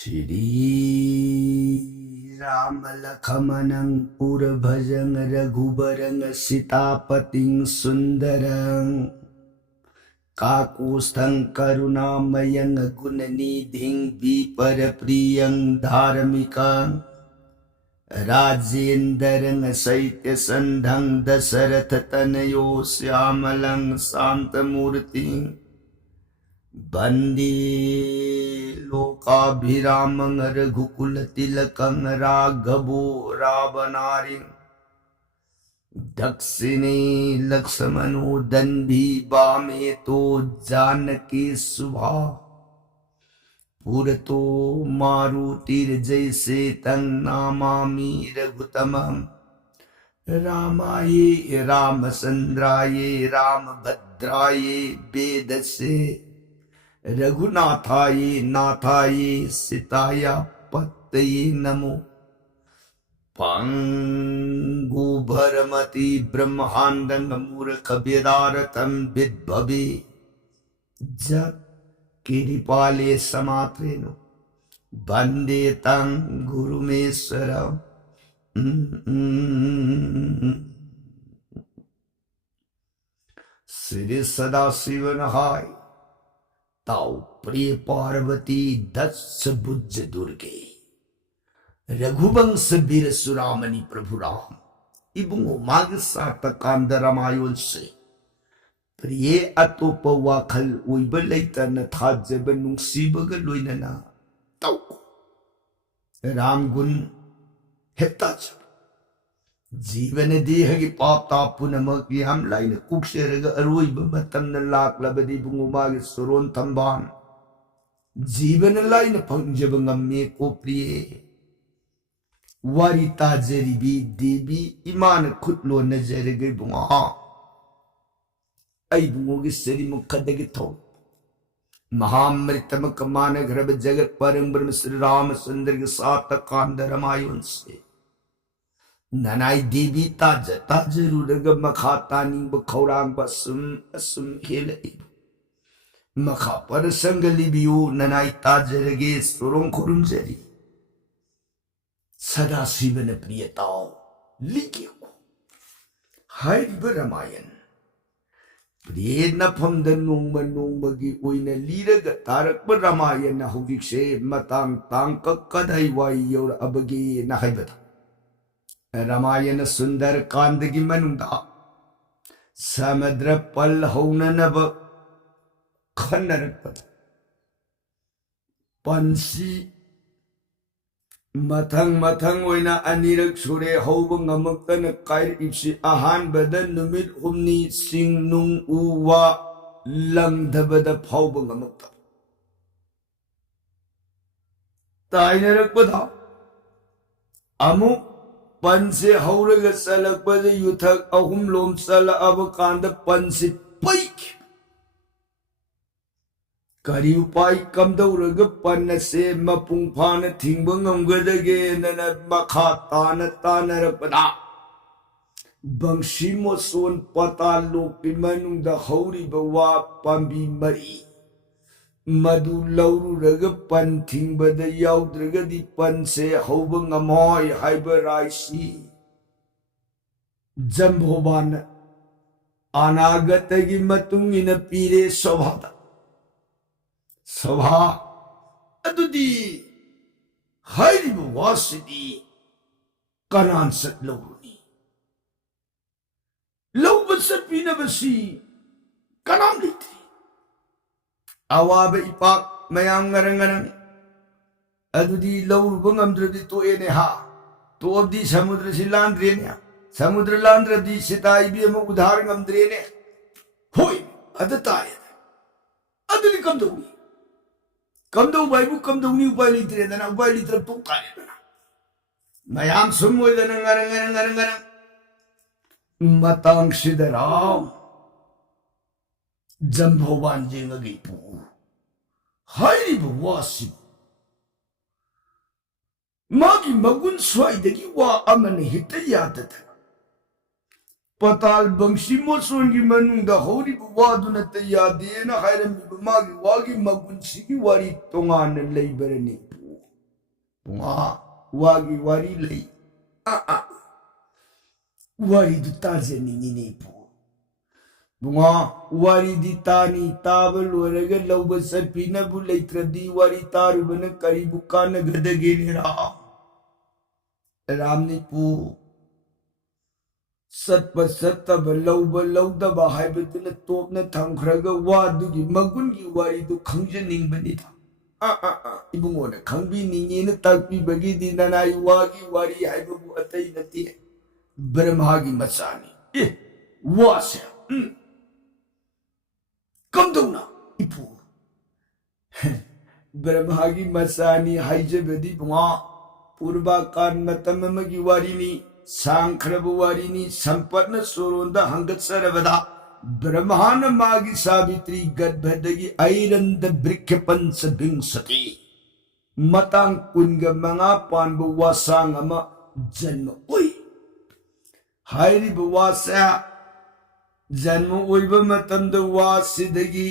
Shri Rama Lakhamanang Purabhajang Raghubarang Sitapating Sundarang Kakusthang Karunamayang Gunanidhing Viparapriyang Dharamikang Rajendarang Saitya Sandhang Dasarathatanayo Syamalang Santamurting Bandi Lokabhiramang Raghukula Tilakang Raghavo Ravanaring Dakshini Laksamano Dandhi Bameto Janaki Subha Purato Marutir Jaise Tang Namami Raghutamam Ramaye Ramasandraye Ramabhadraye Vedase Raghunathaye Nathaye Sitaya Pattaye Namo Pangu Bharamati Brahmandang Murkha Vedaratam Vidbhavi Jat Kiripale Samatreno Bande Tang Gurumeswaram Sri Sadasivanahai Tau Priya Parvati Das Bujja Durge Raghubangsa Veera Suramani Prabhu Ram Ibung Umagasa Takanda Ramayon se Priye Atopa Wakal Uiba Laita na Thadjaba Nungsibaga Loinana Tau Ram Gun Heptaj Jeevan Dehagi Pata Punamak Yam Line Kukseraga Aruiba Matam na Laklabadi Bungumagi Suron Tamban Jeevan Line Pangjabangam Me Kopriye Warita Jeribi Debi Iman Kutlo Najarege Bunga Ay Bungogi Seri Mukadagito Mahamritamakama Grab Jagat Param Sri Rama Sundar Sata Kanda Ramayon se Nanai Devi Taja Tajarudaga Makhatani Bakaurang Basum Asum Hela Makapar Sangalibiu Nanai Tajarage Surong Kurunjeri Sada Sivana Priyatao Likyo Hai Baramayan Priyena from the Nungma Nungmagi Uina Liraga Tarak Baramayan Hugikse Matang Tanka Kadaiwai Yor Abagi Nahaibata Ramayana Sundar Kandagi Manunda Samadra Pal Honanaba Khanarapad Pansi Matang Oina Anirak Sure Hobang Amaktan Kair Ipsi Ahan Badan Numit Humni Sing Nung Uwa Lang Dabada Paubang Amakta Tainarak Bada Amuk Panse Hauraga Salak Bada Yuthak Ahum Lom Sala Abakanda Panse Paik Kari upai kamdauraga panase mapung phana thingbangam gadage nana makha tana rapada bangshi mo son patalo pimanung da hauri bawa pambi mari madu lauru raga pan thingbada yaudraga di panse haubang amoy haibaraisi jambhoban anagatagi matung ina pire sobhata Sabha Adudi Hairibu Wasidi Kanan Sat Lawuni Lawbat Sat Pinabasi Kanam Litri Awabe Ipak Mayam Garanganang Adudi Lawbang Amdradi to Eneha to of the Samudra Silandrenia Samudra Landra di Sitai Biamo Udharingam Drene Hoi at the tire Aduli come to me. Come to Bible, come to new by liter and a by liter to tire. Mayam somewhere than a Matang Sidara Jambhovan Jingagipu Hairibu Wasi Magi Magun Swai the Giwa Amani Hitayatat Patal bangsi mo songi manung da hori buwado na tayadi na kairam magi wagi magunsigi wari tongan na labor ni. वागी वारी लई वारी दु ताजे निंगिने पु बुआ वारी दी तानी ताब लोरगे लौब सपीना बु लेत्रदी वारी तारु बन करी बुकान गदगे निरा रामनी पु सत्प सत्तब लौब लौदब हाइबदुन तोपना थंखरगा वादुगी मगुनगी वारी दु खंजनिंगबनी था इबुंगोने खंबी निंगेने ताकपी बगी दी ननाई वागी वारी हाइबबु अतई नती ब्रह्मागी मचानी वासे कमदौना इपु ब्रह्मागी मचानी हाइजबदी बुआ पूर्वाकार मतम मगी वारीनी सांख्रबु वारीनी संपन्न सोरोंदा हंगत्सरबदा ब्रह्मान मागी सावित्री गर्भदगी ऐरंद वृक्ष पंच विंशति मतांग कुंग मंगा पानबु वासांग अमा जन्म ओई हाइरिबु वासा जन्म ओइब मतंद वासिदगी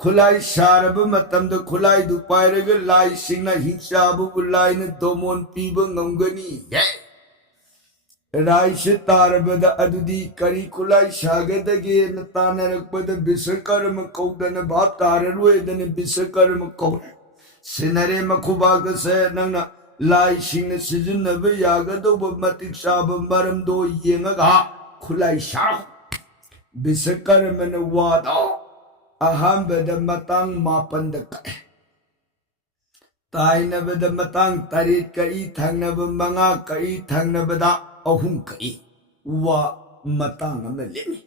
खुलाई शारब मतंद खुलाई दु पाइरग लाई सिंगना हिंसाबु बुलाइन दोमोन पीब ngमगनी राइश तारबद अदुदी करी खुलाई शागदगे न तानरकबद विश्वकर्म कौदन भाव ताररुएदन विश्वकर्म कौर सिनरे मखुबाग से नंगना लाई सिंह सिजुनब यागदोब मतिक साब मरमदो येंगगा खुलाई शा विश्वकर्म न वादा अहमबद मतंग मापंद कए ताइनबद मतंग तरीत कई थंगनब मंगा कई थंगनबदा अहुम कई वा मतंग अम लेमी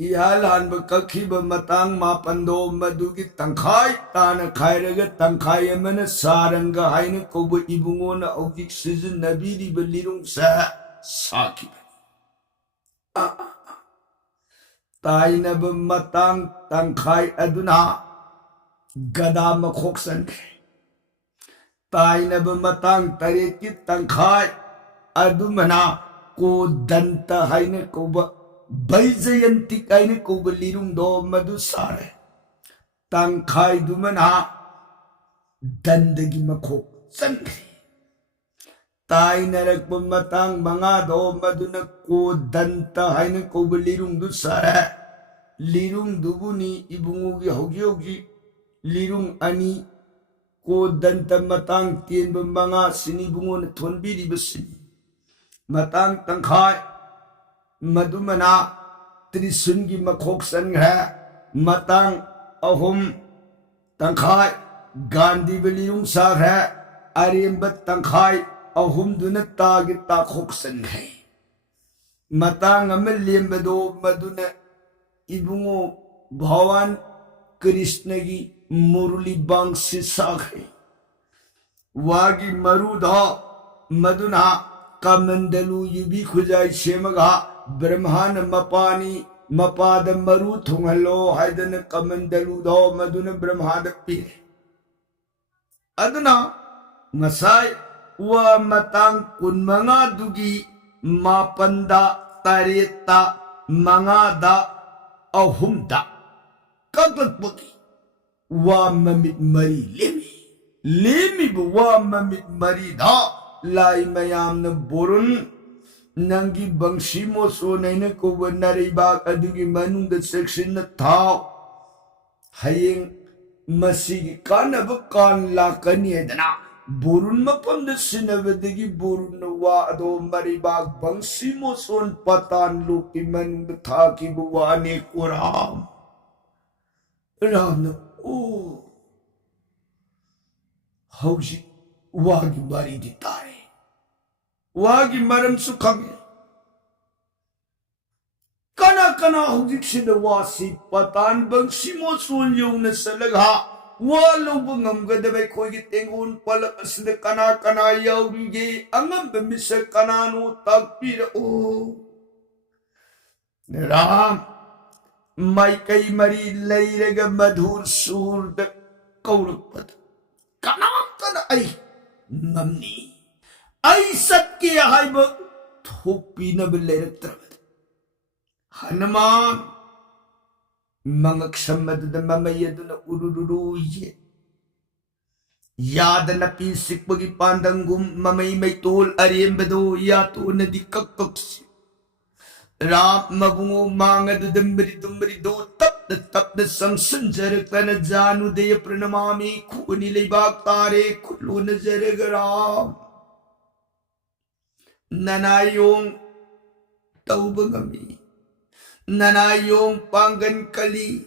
इहालानब कखिब मतंग मापंदो मदुगी तंखाई तान खायरग तंखाई अमन सारंग हाइन कोब इबुंगोन औजिक सिजन नबीरी बलिरुंग सा साकिब ताइनब मतंग तंखाई अदुना गदा मखोक्सन ताइनब मतंग तरेत की तंखाई अदुमना को दंत हाइन कोब बैजयंती काइन कोब लिरुंग दो मधु सारे तंखाई दुमना दंदगी मखोक संख्री ताइनरक मतंग मंगा दो मधुन को दंत हाइन कोब लिरुंग दु सारे लिरुंग दुबुनी इबुंगुगी होगी होगी लिरुंग अनि को दंत मतंग तीन मंगा सिनी बुंगोन थोनबीरी बसिनी मतंग तंखाई मधुमना त्रिशुनगी मखोक संग्रह मतंग अहुम तंखाई गांधी बलिरुंग साग्रह अरियंबत तंखाई अहुम दुन तागी ताखोक संग्रह मतंग अमल लेंबदो मधुन इबुंगो भगवान कृष्ण की मुरली बांसी साखे वागी मरुदा मधुना कमंडलु युबी खुजाई शेमगा ब्रह्मान मपानी मपाद मरु थुंगलो हाइदन कमंडलु दो मधुन ब्रह्माद पीरे अदना ngасai wa matang kunmanga dugi mapanda tareta mangada ahumda kaglakbuki wa mamit mari lemi bu wa mamit mari da lai mayam na borun nangi bangsi mo so naina ko wanari ba adugi manung da section na thao hayeng masigi kanab kan la kani edana borun mapam da sinabadagi borun wa ado mari ba bangsi mo son patan luki manung da tha ki bu wa ne ko ram na o hauji wagi mari di tare wagi maram su khami kana kana hujik sin wasi patan bangsi mo son yung na salaga walo bungam gadabai khoi gi tengun palak asde kana kana yauri ge angam bemisa kana no takpir o ram mai kai mari leirega madhur sur de kaurukpat kana kana ai namni ai satke haiba thopi na belerektra Hanuman mangak samad da mamayaduna ururu ye Yada na pisik bagi pandangum mamay may tol ariembado yato na di kakaks. Rap mabungo mga dudambari do tap na sang sanjarak na janu deya pranamami kunilay baktare kulo na jaragaram. Nanayong taubangami. Nanayong panggan kali.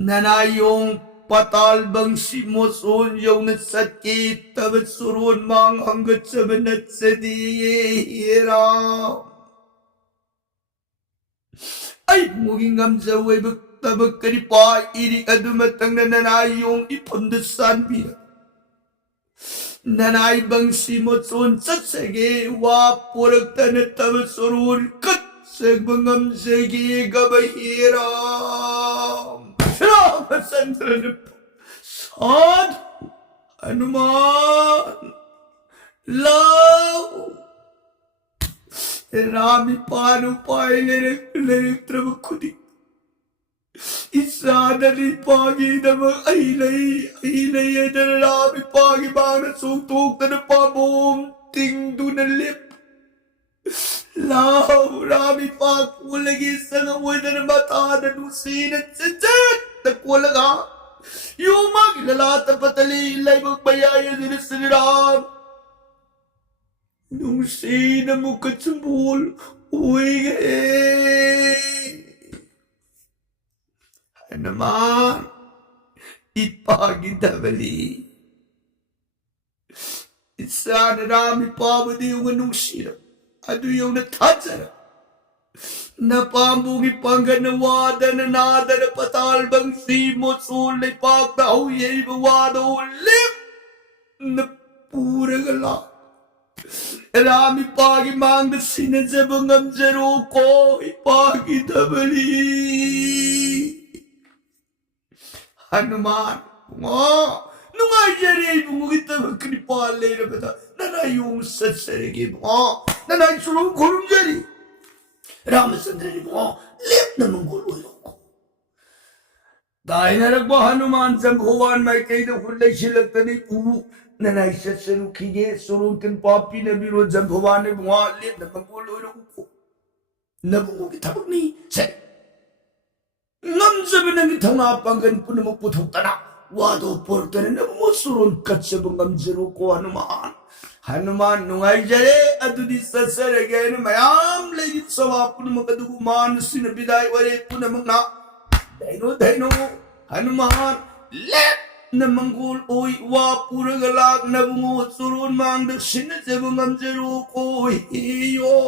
Nanayong patal bang simoson yung nasakit tabat suron mang hanggat sa manat sa dihiram. Ay muging gamsaway bagtabag kanipa ini adumatang nanayong ipundasan biya. Nanay bang simoson sa sige wapurag tanat tabat suron kat sagbangam sige gabahiram. Ramasandra na po. Sad, anuman, love. Rami paano pa lirik trabaho ko di. Isa na ni pagi na mga ailay na rami pagi mga nasugtog na napabong tingdo na lip. Love, rami pa kulagi sa ngawan na mata na nusin at sadyan. Nakuwala ka. Yung maglalata patalilay magbayaya nila sa niram. Nung sina mo katsambol, uwi ka Ano naman, ipagindabali. Isa na namin pa mo di yung anong sina. Ano yung natatsara. Napambungi panganawada na nada na patalbang simot sulay pagta huyay mawada ulit na pura gala. Rami pagi mang na sinasabang amzaro ko ipagi tabali. Hanuman, nung ayari mo kita magkanipalay na bata nanayong sasarigin mo nanay sulong kulong jari. Ramasandra ni mo, lip na manggulo ko. Dahil na nagbahan naman sa buwan, may kayo na kulay silang tanay po. Nanay sa sarukiye, surutin papi na biro sa buwan ni mga lip na manggulo ko. Nabungo kita pag ni, say. Ngam sabi ng itang napanggan po na magputok tanak. Wado porta na namusurun kat sa bangam zero ko hanuman. Hanuman nung ay jare adu di sasaragay na mayam lagi sa wapo na magkaduguman sinabiday wale po na mga dayno hanuman let na manggul oy wapo na galag na bungot surun mang daksin na sa bangam zero ko iyo.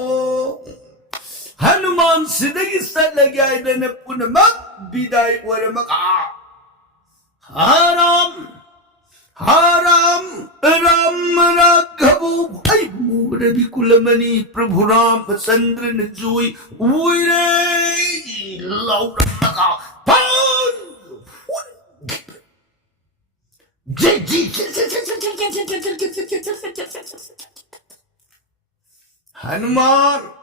Hanuman sidagi sa lagay na po na magbiday wala maka Haram ragabu ay mura bi kulamani Prabhu Ramasandra na joy uire laura maka pan Hanuman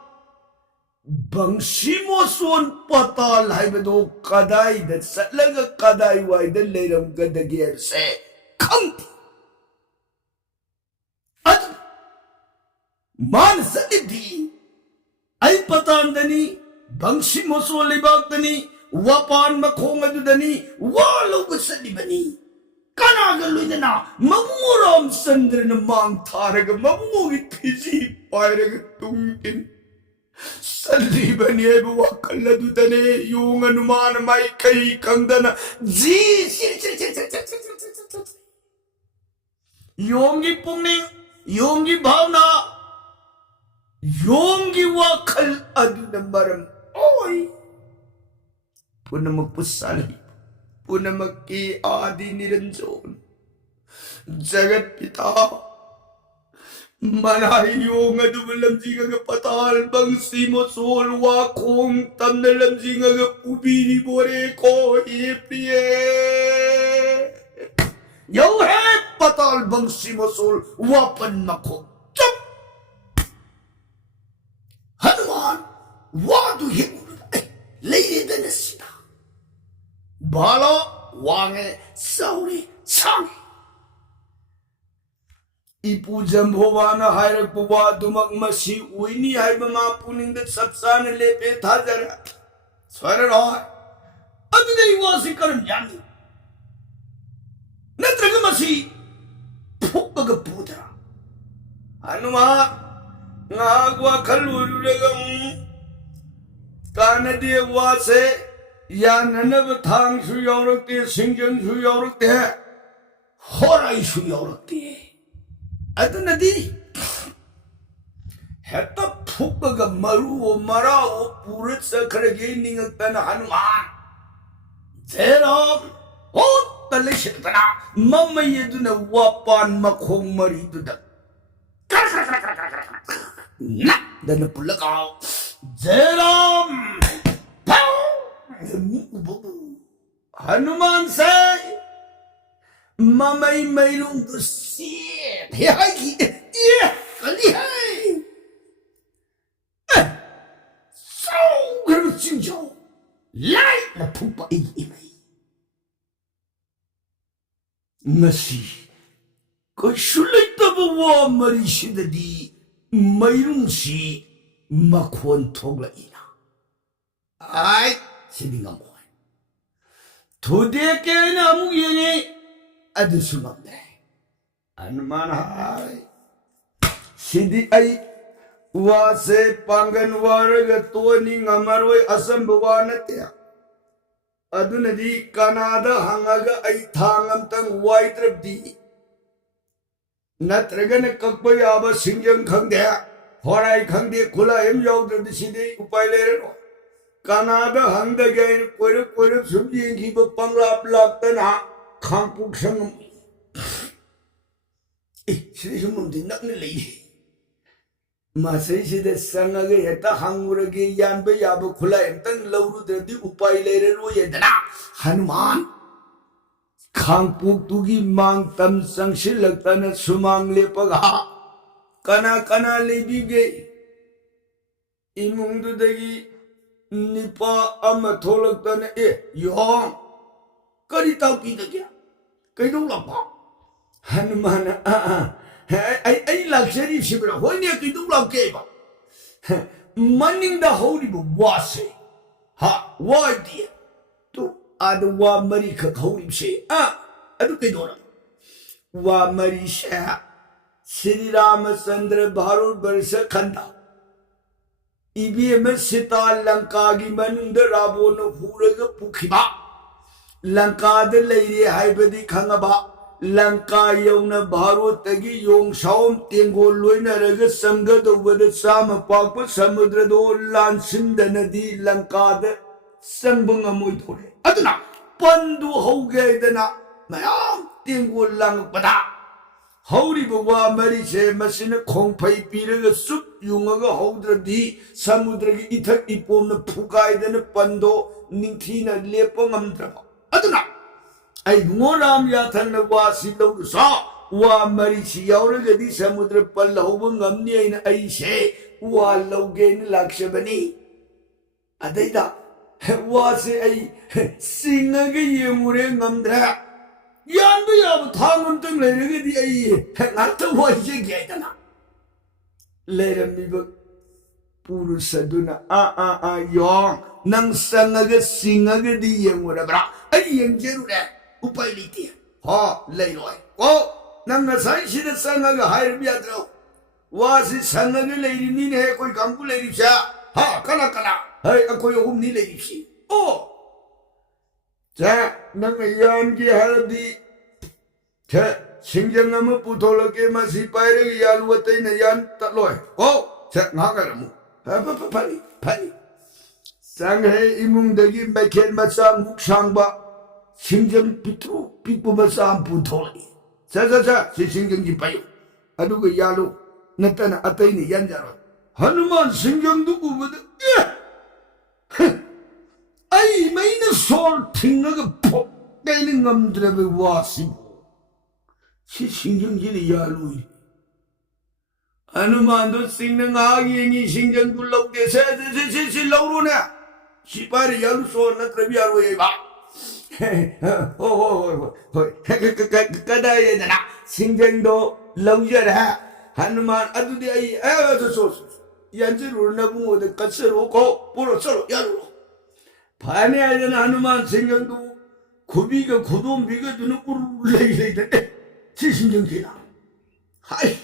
bangsi mo son patal hay bado kaday dat sa laga kaday way dan layram gadagyer se kampi at man sa idi ay patan dani bangsi mo son libag dani wapan makonga do dani walo ko sa libani kanagaloy na mamuram sandra na mang taraga mamungit pisi payraga tungkin Saliba niya buwakala dutane yung anuman may kay kangdana yung ipungning yung ibawna yung iwakal adu na maram oy puna magpusali puna magkiadi nilanson jagat pita Manayo nga dumalamsi nga patal bang simosol wakong tam na lamsi nga pubini bore ko ipiye. Yo he patal bang simosol wapan mako. Chop! Hanuman, wadu himu lady na sina. Bala wange sauri sangi. Ipu Jambowana Hirak Buwa Dumak Masi Winnie Hibama Puning the Satsan Lepe Tazara. Swear it all. Other day was in Karam Yami. Natragamasi Pupaga Putra. Anuma Nagwa Kaluragam Kanadi was a Yananava Tang Shuyorok, Singan Shuyorok, Hora Shuyorok. Adanadi Heta Pupaga Maru Marao Puritsa Karagaining at Hanuman. Zero, oh, the Lishitana, Mamma Yeduna Wapan Makong Mariduda. Then the Pulaka Zero Hanuman say. Mamay mayroong gusit. Yeah, kalihay. So, ganun sinjo. Light na pupa imay. Masi, kasulay tabawa marisida di mayroong si makwantog la ina. Ay, sabi nga mo. Today kaya na mo yan Adusumamde. Anuman hai. Sidi ay wase pangan waraga tuani ngamaroi asam bawanatya. Adunadi Canada hangaga ay thangam tang waitrap di. Natragan kakbayaba singjang khangde. Horai khangde kula em yaudra sidi upailero. Canada hangda gain koirap subjing kiba pangrap laktana. Kampuk Sangam. Srisum did not lady. Masay the Sangaga at the Hanguragi Yan Bayabukula and then low the Upai later Royadana. Hanuman Kampuk Tugi Mang Tam Sang Shilakana Sumang Lepaga Kana Lady Gay Imundu Dagi Nipa Amatolakana Yon. Karita Pita Kaidulapa Hanuman I luxury shibra when you can do like Manning the holy was ha why dear to add one Marika holy say I don't know Wa Marisha Sri Ramasandra Bharu Barsa Kanda IBM Sita Lankagi Manunda Rabona Huraga Pukiba Lanka the lady Hybidi Kangaba, Lanka Yona Baro Tagi Yong Shaum Tingo Luina Regas Sanga over the Sama Papa Samudrado Lansin the Nadi Lanka the Sambunga Muitore. Aduna Pandu Hoge the Na Mayam Tingo Lang Pada Howdy Bawa Marise Masina Kongpai Pira Sup Yunga Hodra di Samudragi Itak Ipon the Pukai than a Pando Ninkina Lepongam. Aduna, I moram yatan was in saw, wa marichi yauraga di samudra palahubungam in I say, wa logain lakshabani. Adida was a singer yamurangam. Yandu yav tangum to lady, not the voice you get. Let him be Purusaduna, young. Nang sangaga singaga di yang whatever. Ay yang jeru upailiti. Ha, layloy. Oh, nang nasay sila sangaga hire biadro. Was it sangaga lady ni he koi kampu lady siya. Ha, kana. Hay ako yung ni lady si. Oh. Ja, nang yan ki hardi. Ja, singjang namu putolake masipay yaluwatay na yan tatloy. Oh, ja, ngakala mo. Ha, pali. Sanghay imung dagi makel masam muksangba singjang pitru pipu masam putoli. Sa si singjang jipayo. Adu ga yalo natana atay ni yan jaro. Hanuman singjang dugu bada. Ay may na sol tingaga pop kay ni ngamdrabe wasib. Si singjang jini yalo. Hanuman do singjang agi ni singjang dulaw de si lauro na. Sipari yalu so na trabiar way ba. Kadaya na singjang do लौजर है हनुमान अदुदी आई तो यांजरू नबुओ दे कचरो को पुरो चलो यारो फाने आजन हनुमान सिंगंदु खुबी का खुदोम भी का दुनु पुर ले दे सिंगं किना हाय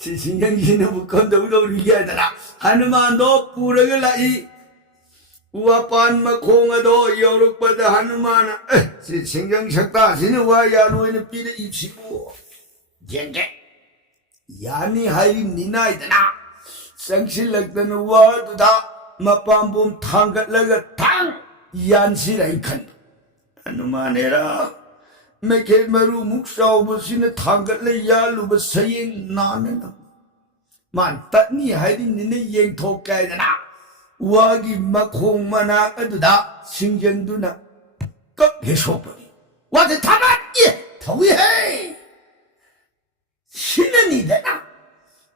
सिंगं किना बुकन दो रिया दरा हनुमान दो पूरे के लाई उपान मखोंग दो योरुक पद हनुमान सिंगं सकता सिने वा यानो ने पीरे इसिबो जेंगे यानी हाई निना इतना संक्षिप्त लगता हुआ दुधा मपांबुम थांगत लगा थांग यानसी रही खंड हनुमानेरा मैं खेत मरु मुक्साव बसी ने थांगत ले यालु बसये नाने न मान तनी हाई निने येंग थोक क्या जना वागी मखोंग मना दुधा सिंगंदुना कब हेशोपनी वाजे थांगत ये थोई है 신은이 되나?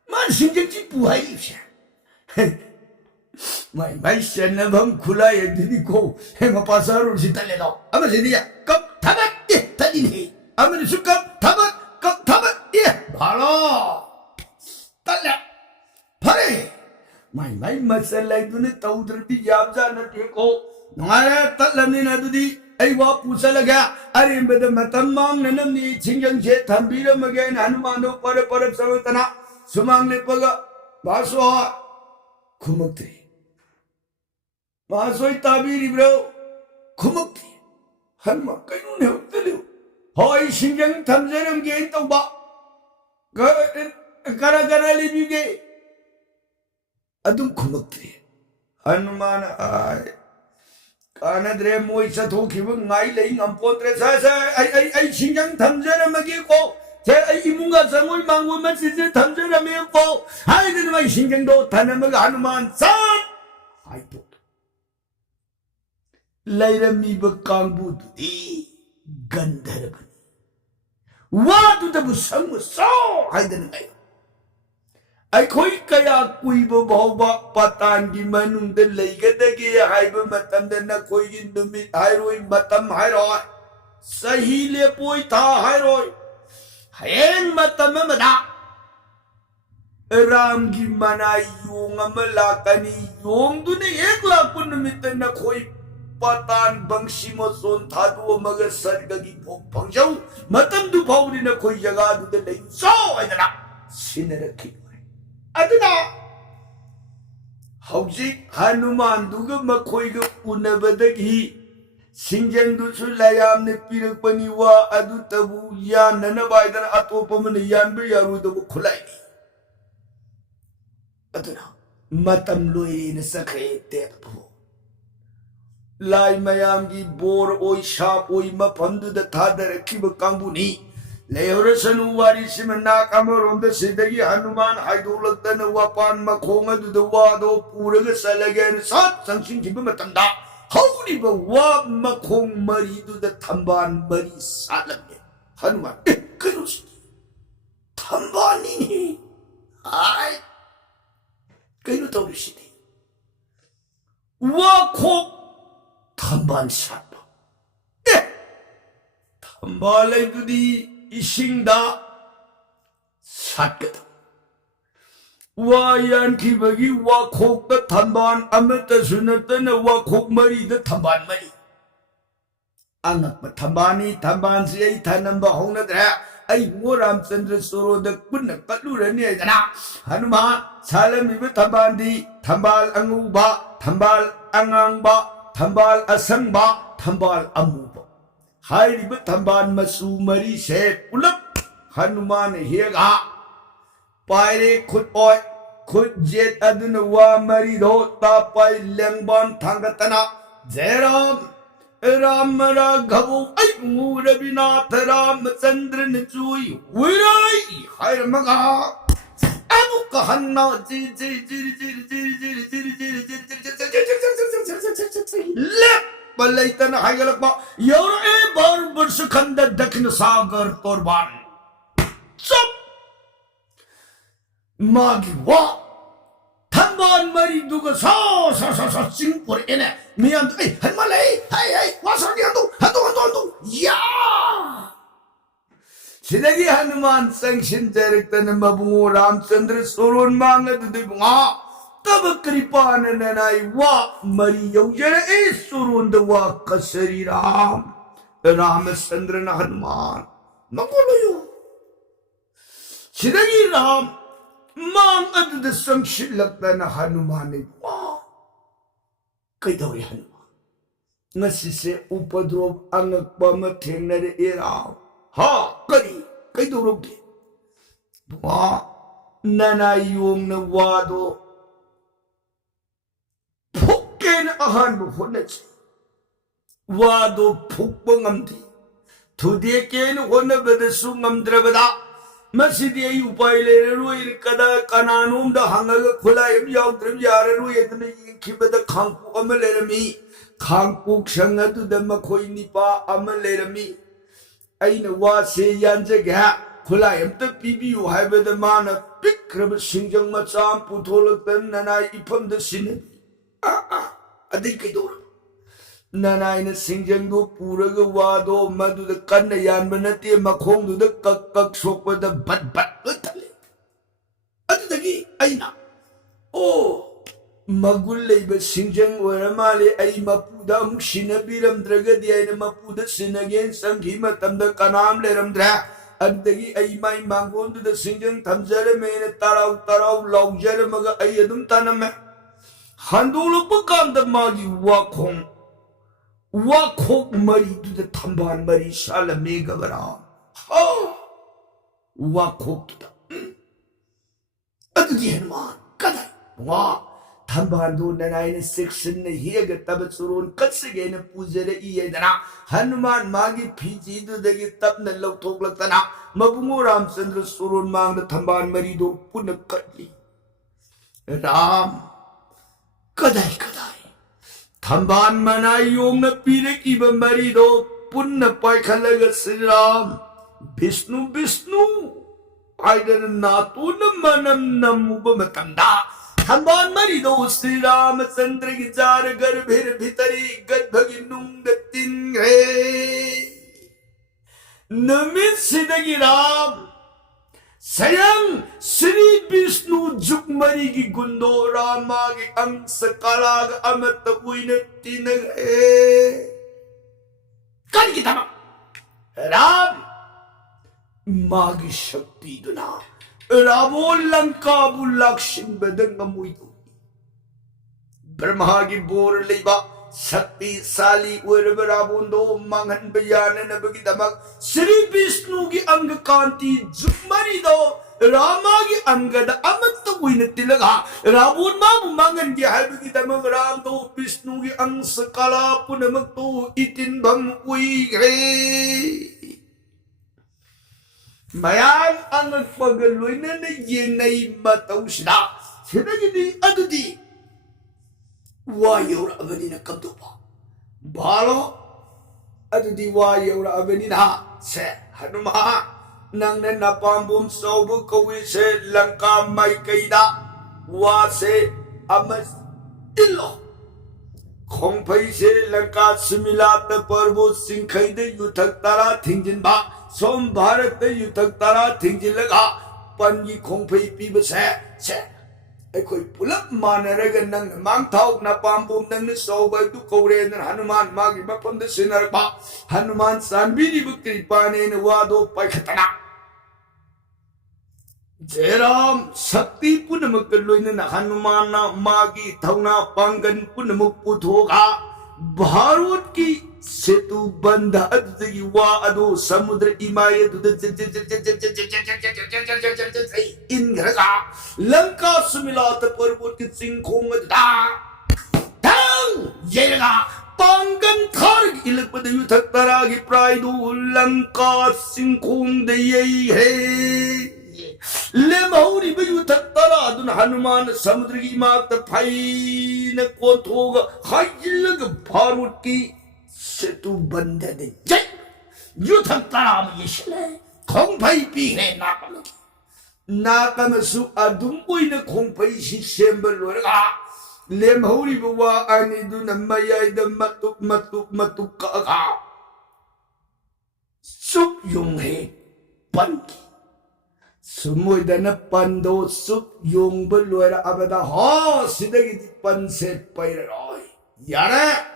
만 신경지 부하이시야. 마이 셴나 밤 굴라에 드니고 행어 파사로 시달래도 아마 세디야 껍 타bat 예 타디니 아무리 수껍 타bat 껍 타bat 예 바로 달래 파래 마이 마살라이 눈에 떠우들비 яб자나 되고 농아래 달라니 나두디 अवा पूछलगा अरे बद मतम मांग ननमनी छिंगंग छे थंबीर मगे हनुमानो पर पर समतना सुमांग ने पग बासो खुमक्ते बासोई ताबीरी ब्रो खुमक्ते हनुमा कइनु ने उतले होय छिंगंग थंजरम गे तोबा करा करा लिबिगे अदुम खुमक्ते हनुमान आय कानद्रे मोई सथोखिब ngai lei ngampotre sa ai singang thamjara magi ko je ai imunga samoi mangwo ma sije thamjara me ko hai de mai singang do thanam ga hanuman san hai to lairami ba kangbu di gandharv wa tu da bu sam so hai de ngai ai khoi kaya kui bo bhawba patan gi manung de leigedage haiba matam de na koi gi numi hairoi matam hairoi sahi le poi tha hairoi hayen matam ma da ram gi manai yong amala kani yong du ne ek lakh pun nimit na koi patan bangsi mo son thadu maga sarga gi phok phangjau matam du phawri na koi jaga du de lei so ai da sinerakhi अदुना हौजिक Hanuman दुग मखोइग उनबदगी सिंजंगदुसु लायामने पिरकपनि वा अदु तबु यानन बायदन अतोपमन यानबे यारुदबु खुलाइनि अदुना मतम lion सखे तेपु लाइ मयामगी bore ओइ शाप ओइ मफमदुद थादरखिब कांबुनी लेहरसनु वारी सिमना कमरोंद सिदगी हनुमान हाइदोलतन वापान मखोंग दुदवादो पूरग सलगेन सात संसिंग जिब मतंदा हौरिब वा मखोंग मरी दुद थंबान मरी सालगे हनुमान करुस थंबानी नि आय कइनु तौरिसिदि वा खो थंबान साप थंबाले दुदी इसिंगदा साटकद वायान की बगी वाखोक द थंबान अमत सुनतन वाखोक मरी द थंबान मरी अंगक थंबानी थंबान से थनम बहुनद्र आई मो रामचंद्र सोरो द पुन कलुरने जना हनुमान सालमिब थंबान दी थंबाल अंगुबा थंबाल अंगांगबा थंबाल असंगबा थंबाल अमुबा हाइरिब थंबान मसू मरी से पुलप हनुमान हेगा पायरे खुद ओय खुद जेत अदुन वा मरी दो तापाय लेंगबान थांगतना जय राम राम राघव ऐ मूरबिनाथ रामचंद्र न चुई उराई हायर मगा अबु कहन्ना जी जी जी जी जी जी जी जी ले बलैतन हाइगलकबा योरे बार वर्ष खंड दक्षिण सागर तोरबान चुप मागी वा थंबान मरी दुग सा सा सा सा सिंगपुर एने मियां ए हनमाले हाय हाय वासर दिया तू हतो हतो हतो या Sidagi Hanuman sanction director na mabungo Ramchandra Soron mga duday mga tabakripan na nanay wa mariyaw jana Soron dawa kasariram Ramchandra na Hanuman magulo Sidagi Ram mang adada sanction lakta na Hanuman ay wa kay daw Hanuman ngasise upadrob ang nagpamating na Ram Ha, kay durog di. Bunga, nanayong na wado. Pukin ahan mo hunat. Wado pukbangamdi. Tudikin hunabada sungamdrabada. Masidi ay upay leruin kada kananum da hangaga kulayam yaudrim yararuin na yinkibada kangpuk amalerami. Kangpuk sangatu da makoy nipa amalerami. Aina wase yanjaga kulay amta pibiyo haibada mana pikraba singjang matsam putolaktan nanay ipamda sinadi aday kay dora nanay na singjang do puraga wado maduda kanna yanba nati makong duda kak sokpada bat utali adagi aina magulay ba singjang waramali ay mapuda mong sinabiram draga di ay na mapuda sinagyan sanghi matamda kanam leramdra adagi ay may mangondo da singjang tamjara may na taraw laujara maga ay adum taname handulo pagkanda magi wakong mari duda tambahan mari salamega garam wakong duda adagi Hanuman kaday Tambando nanay na section na hiyaga tabat suron katsige na puja na iya na Hanuman magi piji do dagi tap na lautok lagtana mabungo Ramchandra suron mang na tamban marido punagkatli Ram kaday tamban manayong na pirik iba marido punapay kalaga si Ram Vishnu ay na nato na manam mo ba matanda Tamban marido Sri Ramchandra ki jar garbhir bhitari gadbhagi nungatin hai Namit sidagi Ram Sayang Sri Vishnu jukmari ki gundo Rama ki ang sakalag amatapuy na tinag Kan kita ma Ram Magi shakti duna Ramo Lanka bulaksin badang amoy do. Brahmagi bor liba sakti sali urvarabundo mangan bayana na bagidamag Sri Vishnu gi angga kanti jukmari do Ramagi angga da amat tawoy na tilaga Rabun mabu mangan gi bagidamag Ram do Vishnu gi ang sakala punamag to itin bang uy Mayang ang nagpagaloy na nagyenay mataw sila. Sila gini, di? Wayaw ra abani na kabdoba. Balo, di wayaw ra abani na. Se, Hanuman, nang nanapambum sobo kawi se langka may kaida. Wase amas ilo. Kong pay se langka similat na parbo singkay de yutak tara tingjin ba. Som Bharat na yutak tara tingjin laga pangi kongpay piba se ako'y pulap manaraga ng namang tawag na pambum ng nasobay to kore ng Hanuman magi mapamda sinarpa Hanuman sanbini buktripane na wado pay katana Jeram sakti po na magkaloy na Hanuman na magi taw na panggan po na magputo ka Bharut ki setu banda adagi wa ado samudra imaya du ingraga lanka sumilata parbut ki singkhong da tang yega panggan thar ilagpada yuthak taragi praidu lanka singkhong de yei he Lemahuri bayu tattara dun Hanuman samudra ki mata phai na konthoga hailag Bharut ki setu banda de jai yu tattara ma yishle khong phai pi he nakamasu adumboy na khong phai si sembal lorga lemahuri bawa ani dun mayay da matuk ka sup yung he Sumoydana pando sup yung beluera abada ho sidagi panse pairoy. Yara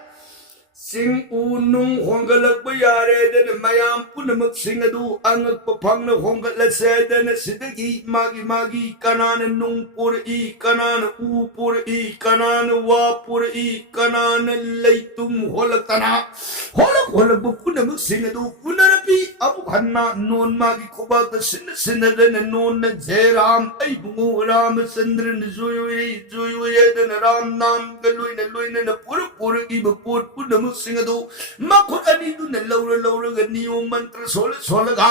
sing unong honggalak bayare dan mayam punamak singadu angak papang na honggal sa dan sidagi magi kanana nung puri kanana upuri kanana wapuri kanana laytum holakana holak punamak singadu punarapi abu hanna non magi kubata sinada non na jeram ay bungu ram sandra zuyu dan ram nam galuy na puri iba punamak singadu makut anidu na laura ganiyo mantra sola ga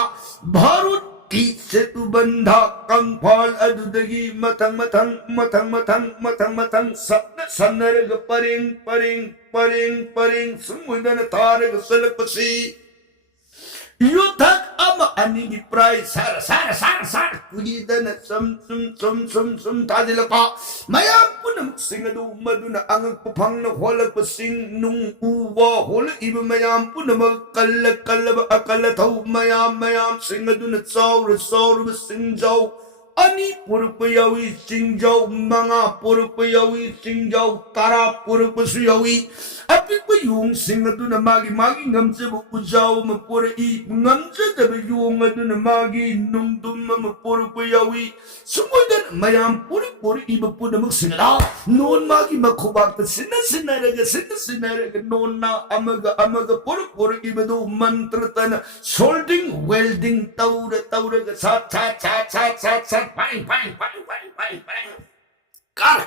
bharut ki setu bandha kangpal adudagi matang sanaraga paring sumudana taraga salapasi yutak ama anigi pray sar kulida na sum tadilapa mayam punam singadu maduna angang pupang na holag pasing nung uwa holag iba mayam punam akala tau mayam singadu na saur singjaw ani purpayawi singjaw mga purpayawi singjaw tara purpasuyawi apik pa yung singadu na magi ngamsa bukujaw mapura ngamsa tabi yung adu na magi nung dumma mapura payawi sumudan mayam puri iba po na magsingala noon magi makubakta sinaraga noon na amaga puri iba do mantra tana solding welding taura sat paring kar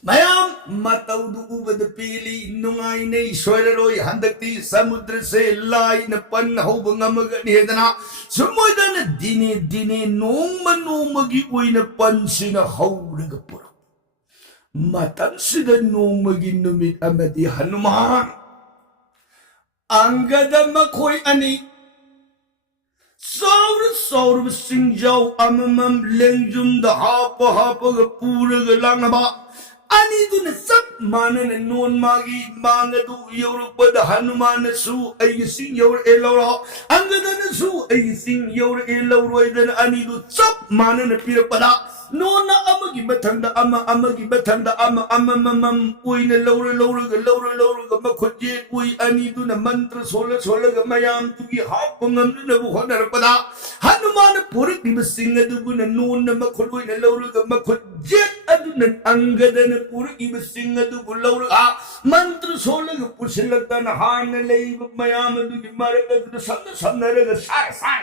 mayam mataw duuba da pili nungay na isoylaroy handakti samudra se lai na panhaw nga maganihedana sumoyda na dini nung manumagi uy na pansin na hawlaga pura matan sida nung maginumit amadi hanuman ang gada makoy ani saur singjaw amamam lengjum da hapa ga pura ga lang ba ani du na sab mana na non magi manga du yor pada hanuman su ay sing yor eloro anga na su ay sing yor eloro dan ani du sab mana na pira pada non na amagi batanda ama mamam uy na loro ga makhodje uy ani du na mantra sola ga mayam tu gi hapangam na buhonar pada hanuman purik di basinga du na non na makhoy na loro ga makhodje adu na anga na purik di basinga du loro ga mantra sola ga pusilata na han lay mayam du gi maraga du sanna ga sa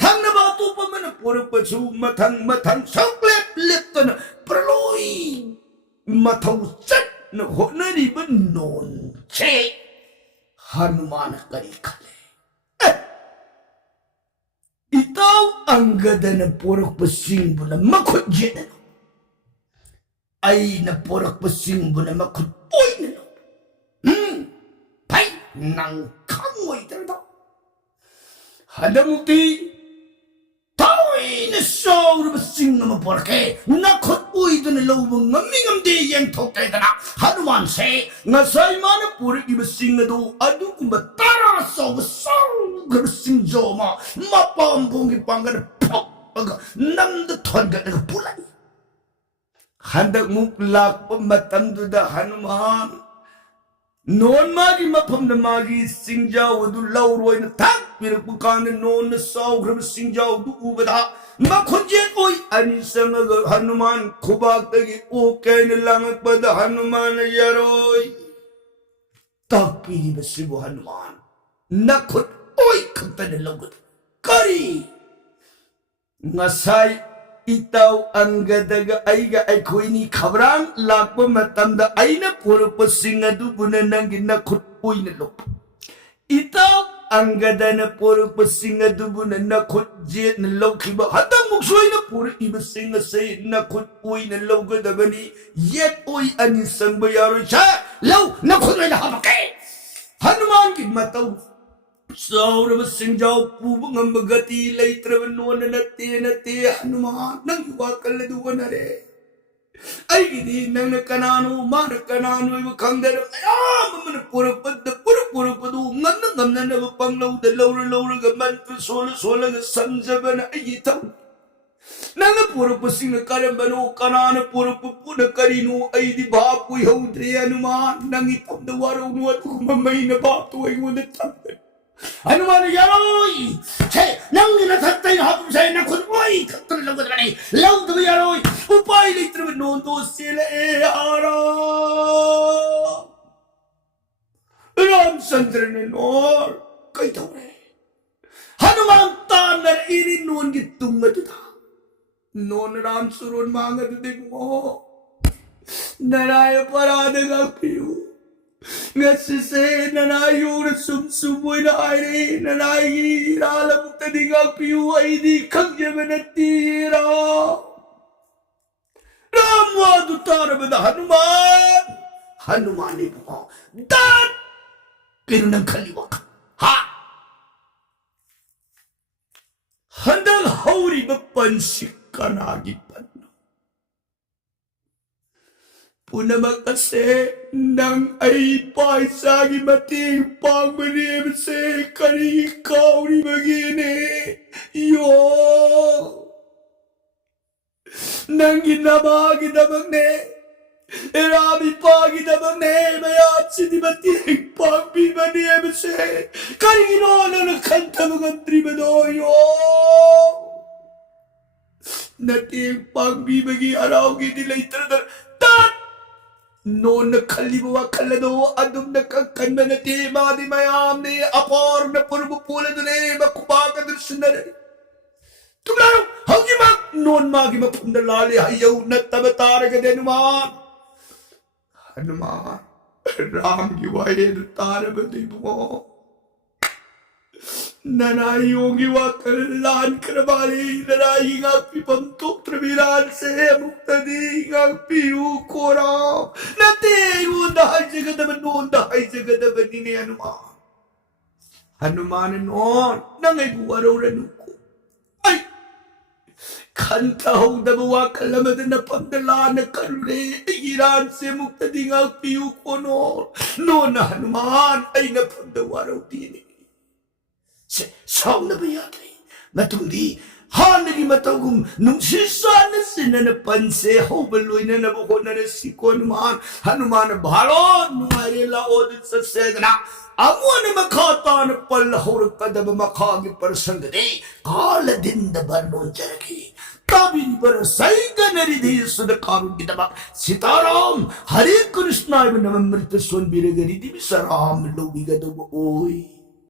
thang na ba tu pa man pura pasu matang saklep leptan perloi matau sat na honari ban non che hanuman kali kale itaw ang gada na purak pasing bu na makudje na ay na purak pasing bu na makudpoy na pay nang kangoy talaga hadamuti na saur basing na maporke nakot uy doon na lawang ngamingam di yang tokay na hanuman se ngasay mana puri ibasing na do adu kumbatara sa basang gabasing joma mapambong ipanggan pok namdaton ka nagpulay handak muklak pamatandu da hanuman non magi mapam na magi singjaw du lawroy na tak pirpukanan non na saw gram singjaw du ubada makhonje oy ani sangaga hanuman khubak tagi okay na lang pada hanuman yaroy tapi basibo hanuman nakhot oy kanta na lagot kari ngasay itaw ang gadaga ay koy ni kabrang lakpa matanda ay na puro pasinga dubunan ng ginakutpoy na lop. Itaw ang gada na puro pasinga dubunan na kutjet na law kiba hatang muksoy na puro ibasinga say na kutpoy na law gadagani yet oy anisang bayaro siya law na kutoy na habake hanuman kidmataw saura basingjaw pubang ang magati lay trabanuan na nati hanuman nang iwakal na duwan na re ay gini nang nakanano manakanano ay makangdara ay mamana pura padu ngan ngam pang lâu da lâu ga mantra sola ga sanjaba na ai tau nanga pura pasing na karambano kanana pura pupuna karino ay di bapu yaudre anuman nangitam da waraw nuat kumamay na bato ay ngunat tangan Hanuman yaroy che nang ginatay hapon sa na kun oy katul lang gani law da yaroy upay litra no do sila ara Ramchandra ne nor kay tawre Hanuman tanar irin nun gitung matuta non Ram surun manga de mo naraya parada ga piu ngasise nanayo na sumsumoy na ay nanayi ralam tadiga piu ay di kagyamanatira Ramwadu tarabada Hanuman ni po dat pero nang kaliwak ha handang hauri bapansik kanagipan Punama kasi nang ay paisagi mating pangmanim sa kanikaw ni magini yo nang ginamagi namang ne Erami pagi namang ne mayat si di mating pangmanim sa kanino na nakanta mga tribado yo nating pangbibagi araw gini later tat no nakaliwa kalado adum nakakanma na ti mga di mayam ni apor na purupula doon makubaka doon sunari tumlaro hangi mak non magi mapundalali hayaw na tabatara ka din Hanuman ram giwaye na tara ba di mo nanayong iwakalan karabali nanaying apipantok trabiran se muktadi ang piukora natin undahay siya gadaman undahay siya gadaman ni Hanuman noon nangay buwaraw ranuko ay kantaw na bawa kalamad na pagdala na karure iran se muktadi ang piukora noon na Hanuman ay napagdawaraw din Saan na ba yata Matuli Hanagi matagum Nung sisana sina na panse Hobaloy na nabuko na nasiko Hanuman na balon Nung ayala odit sa sedana Amo na makata na palahurag ka na makagi para sanggadi Kala din na ba noon jaraki Tabi ni para saiga na rin sa nakarong kitabak Sitaram Hari Krishna naman maritaswan biragari Di bisaram Lubiga daw oy